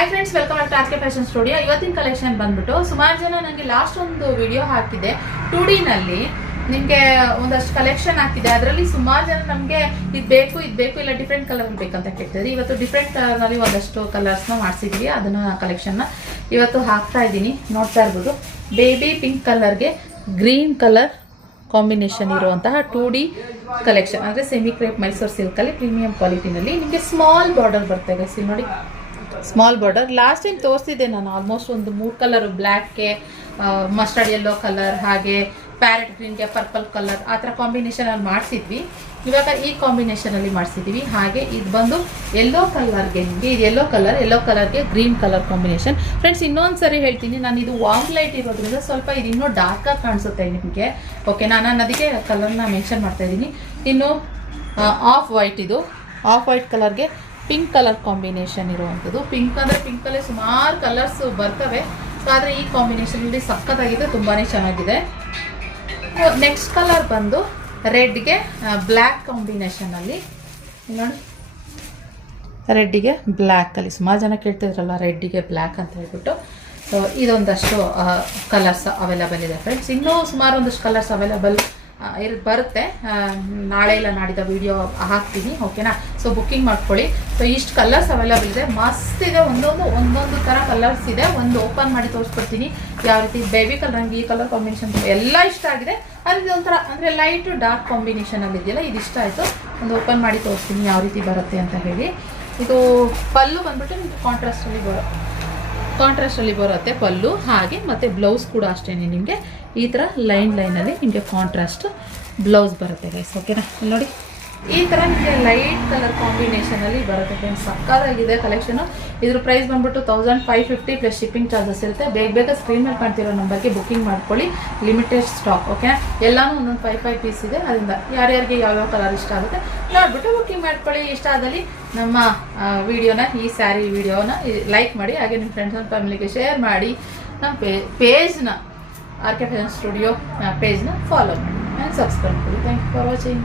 Hi friends, welcome back to RK fashion studio. ಇವತ್ತಿನ collection ಬಂದ್ಬಿಟ್ಟು ಸುಮಾರು ಜನ ನನಗೆ ಲಾಸ್ಟ್ ಒಂದು ವಿಡಿಯೋ ಹಾಕಿದೆ 2D ನಲ್ಲಿ ನಿಮಗೆ ಒಂದಷ್ಟು ಕಲೆಕ್ಷನ್ ಹಾಕಿದೆ. ಅದರಲ್ಲಿ ಸುಮಾರು ಜನ ನಮಗೆ ಇದು ಬೇಕು ಇಲ್ಲ ಡಿಫ್ರೆಂಟ್ ಕಲರ್ ಬೇಕಂತ ಕೇಳ್ತಿದ್ರಿ. ಇವತ್ತು ಡಿಫ್ರೆಂಟ್ ಕಲರ್ನಲ್ಲಿ ಒಂದಷ್ಟು ಕಲರ್ಸ್ನ ಮಾಡಿಸಿದ್ವಿ. ಅದನ್ನು ಕಲೆಕ್ಷನ್ನ ಇವತ್ತು ಹಾಕ್ತಾ ಇದ್ದೀನಿ. ನೋಡ್ತಾ ಇರ್ಬೋದು, ಬೇಬಿ ಪಿಂಕ್ ಕಲರ್ಗೆ ಗ್ರೀನ್ ಕಲರ್ ಕಾಂಬಿನೇಷನ್ ಇರುವಂತಹ 2D ಕಲೆಕ್ಷನ್, ಅಂದರೆ ಸೆಮಿ ಕ್ರೇಪ್ ಮೈಸೂರು ಸಿಲ್ಕಲ್ಲಿ ಪ್ರೀಮಿಯಂ ಕ್ವಾಲಿಟಿನಲ್ಲಿ ನಿಮಗೆ ಸ್ಮಾಲ್ ಬಾರ್ಡರ್ ಬರ್ತದೆ ಗೈಸ್. ಇಲ್ಲಿ ನೋಡಿ, ಸ್ಮಾಲ್ ಬಾರ್ಡರ್. ಲಾಸ್ಟ್ ಟೈಮ್ ತೋರಿಸಿದ್ದೆ ನಾನು ಆಲ್ಮೋಸ್ಟ್ ಒಂದು 3 ಕಲರ್, ಬ್ಲ್ಯಾಕ್ಗೆ ಮಸ್ಟರ್ಡ್ ಯೆಲ್ಲೋ ಕಲರ್, ಹಾಗೆ ಪ್ಯಾರೆಟ್ ಗ್ರೀನ್ಗೆ ಪರ್ಪಲ್ ಕಲರ್, ಆ ಥರ ಕಾಂಬಿನೇಷನಲ್ಲಿ ಮಾಡಿಸಿದ್ವಿ. ಇವಾಗ ಈ ಕಾಂಬಿನೇಷನಲ್ಲಿ ಮಾಡಿಸಿದ್ವಿ. ಹಾಗೆ ಇದು ಬಂದು ಯೆಲ್ಲೋ ಕಲರ್ಗೆ, ನಿಮಗೆ ಇದು ಯೆಲ್ಲೋ ಕಲರ್ಗೆ ಗ್ರೀನ್ ಕಲರ್ ಕಾಂಬಿನೇಷನ್. ಫ್ರೆಂಡ್ಸ್, ಇನ್ನೊಂದು ಸರಿ ಹೇಳ್ತೀನಿ, ನಾನು ಇದು ವಾರ್ಮ್ ಲೈಟ್ ಇರೋದ್ರಿಂದ ಸ್ವಲ್ಪ ಇದು ಇನ್ನೂ ಡಾರ್ಕಾಗಿ ಕಾಣಿಸುತ್ತೆ ನಿಮಗೆ. ಓಕೆನಾ, ನಾನು ಅದಕ್ಕೆ ಕಲರ್ನ ಮೆನ್ಷನ್ ಮಾಡ್ತಾ ಇದ್ದೀನಿ. ಇನ್ನು ಆಫ್ ವೈಟ್, ಇದು ಆಫ್ ವೈಟ್ ಕಲರ್ಗೆ ಪಿಂಕ್ ಕಲರ್ ಕಾಂಬಿನೇಷನ್ ಇರುವಂಥದ್ದು. ಪಿಂಕ್ ಅಂದರೆ ಪಿಂಕಲ್ಲೇ ಸುಮಾರು ಕಲರ್ಸ್ ಬರ್ತವೆ. ಸೊ ಆದರೆ ಈ ಕಾಂಬಿನೇಷನ್ ಇಲ್ಲಿ ಸಖತ್ತಾಗಿದೆ, ತುಂಬಾ ಚೆನ್ನಾಗಿದೆ. ನೆಕ್ಸ್ಟ್ ಕಲರ್ ಬಂದು ರೆಡ್ಗೆ ಬ್ಲ್ಯಾಕ್ ಕಾಂಬಿನೇಷನಲ್ಲಿ ನೋಡಿ, ರೆಡ್ಡಿಗೆ ಬ್ಲ್ಯಾಕಲ್ಲಿ ಸುಮಾರು ಜನ ಕೇಳ್ತಿದ್ರಲ್ಲ ರೆಡ್ಡಿಗೆ ಬ್ಲ್ಯಾಕ್ ಅಂತ ಹೇಳ್ಬಿಟ್ಟು. ಸೊ ಇದೊಂದಷ್ಟು ಕಲರ್ಸ್ ಅವೈಲಬಲ್ ಇದೆ ಫ್ರೆಂಡ್ಸ್. ಇನ್ನೂ ಸುಮಾರು ಒಂದಷ್ಟು ಕಲರ್ಸ್ ಅವೈಲಬಲ್ ಬರುತ್ತೆ. ನಾಳೆ ಇಲ್ಲ ನಾಡಿದ ವಿಡಿಯೋ ಹಾಕ್ತೀನಿ, ಓಕೆನಾ. ಸೊ ಬುಕ್ಕಿಂಗ್ ಮಾಡ್ಕೊಳ್ಳಿ. ಸೊ ಇಷ್ಟು ಕಲರ್ಸ್ ಅವೈಲಬಲ್ ಇದೆ, ಮಸ್ತ್ ಇದೆ. ಒಂದೊಂದು ಥರ ಕಲರ್ಸ್ ಇದೆ. ಒಂದು ಓಪನ್ ಮಾಡಿ ತೋರಿಸ್ಕೊಡ್ತೀನಿ ಯಾವ ರೀತಿ. ಬೇಬಿ ಕಲರ್, ನನಗೆ ಈ ಕಲರ್ ಕಾಂಬಿನೇಷನ್ ಎಲ್ಲ ಇಷ್ಟ ಆಗಿದೆ. ಅದು ಒಂಥರ ಅಂದರೆ ಲೈಟು ಡಾರ್ಕ್ ಕಾಂಬಿನೇಷನಲ್ಲಿ ಇದೆಯಲ್ಲ, ಇದು ಇಷ್ಟ ಆಯಿತು. ಒಂದು ಓಪನ್ ಮಾಡಿ ತೋರಿಸ್ತೀನಿ ಯಾವ ರೀತಿ ಬರುತ್ತೆ ಅಂತ ಹೇಳಿ. ಇದು ಪಲ್ಲು ಬಂದ್ಬಿಟ್ಟು ನಿಮಗೆ ಕಾಂಟ್ರಾಸ್ಟಲ್ಲಿ ಬರುತ್ತೆ ಪಲ್ಲು. ಹಾಗೆ ಮತ್ತು ಬ್ಲೌಸ್ ಕೂಡ ಅಷ್ಟೇ, ನಿಮಗೆ ಈ ಥರ ಲೈನಲ್ಲಿ ನಿಮಗೆ ಕಾಂಟ್ರಾಸ್ಟ್ ಬ್ಲೌಸ್ ಬರುತ್ತೆ ಗೈಸ್, ಓಕೆನಾ. ನೋಡಿ, ಈ ಥರ ನಿಮಗೆ ಲೈಟ್ ಕಲರ್ ಕಾಂಬಿನೇಷನಲ್ಲಿ ಬರುತ್ತೆ ಫ್ರೆಂಡ್ಸ್. ಸಕ್ಕತ್ತಾಗಿದೆ ಕಲೆಕ್ಷನು. ಇದ್ರ ಪ್ರೈಸ್ ಬಂದ್ಬಿಟ್ಟು 1550 ಪ್ಲಸ್ ಶಿಪ್ಪಿಂಗ್ ಚಾರ್ಜಸ್ ಇರುತ್ತೆ. ಬೇಗ ಸ್ಕ್ರೀನ್ ಮೇಲೆ ಕಾಣ್ತಿರೋ ನಂಬರ್ಗೆ ಬುಕ್ಕಿಂಗ್ ಮಾಡ್ಕೊಳ್ಳಿ. Limited stock, okay. ಎಲ್ಲನೂ ಒಂದೊಂದು 5 ಪೀಸ್ ಇದೆ. ಅದರಿಂದ ಯಾರ್ಯಾರಿಗೆ ಯಾವ್ಯಾವ ಕಲರ್ ಇಷ್ಟ ಆಗುತ್ತೆ ನೋಡ್ಬಿಟ್ಟು ಬುಕ್ಕಿಂಗ್ ಮಾಡ್ಕೊಳ್ಳಿ. ಇಷ್ಟ ಆದಲ್ಲಿ ನಮ್ಮ ವಿಡಿಯೋನ, ಈ ಸ್ಯಾರಿ ವಿಡಿಯೋನ ಲೈಕ್ ಮಾಡಿ. ಹಾಗೆ ನಿಮ್ಮ ಫ್ರೆಂಡ್ಸ್ ಆ್ಯಂಡ್ ಫ್ಯಾಮಿಲಿಗೆ ಶೇರ್ ಮಾಡಿ. ನಮ್ಮ ಪೇಜ್ನ ಆರ್ಕೆ ಫ್ಯಾಷನ್ ಸ್ಟುಡಿಯೋ ಪೇಜ್ನ ಫಾಲೋ ಮಾಡಿ ಆ್ಯಂಡ್ ಸಬ್ಸ್ಕ್ರೈಬ್ ಮಾಡಿ. Thank you for watching.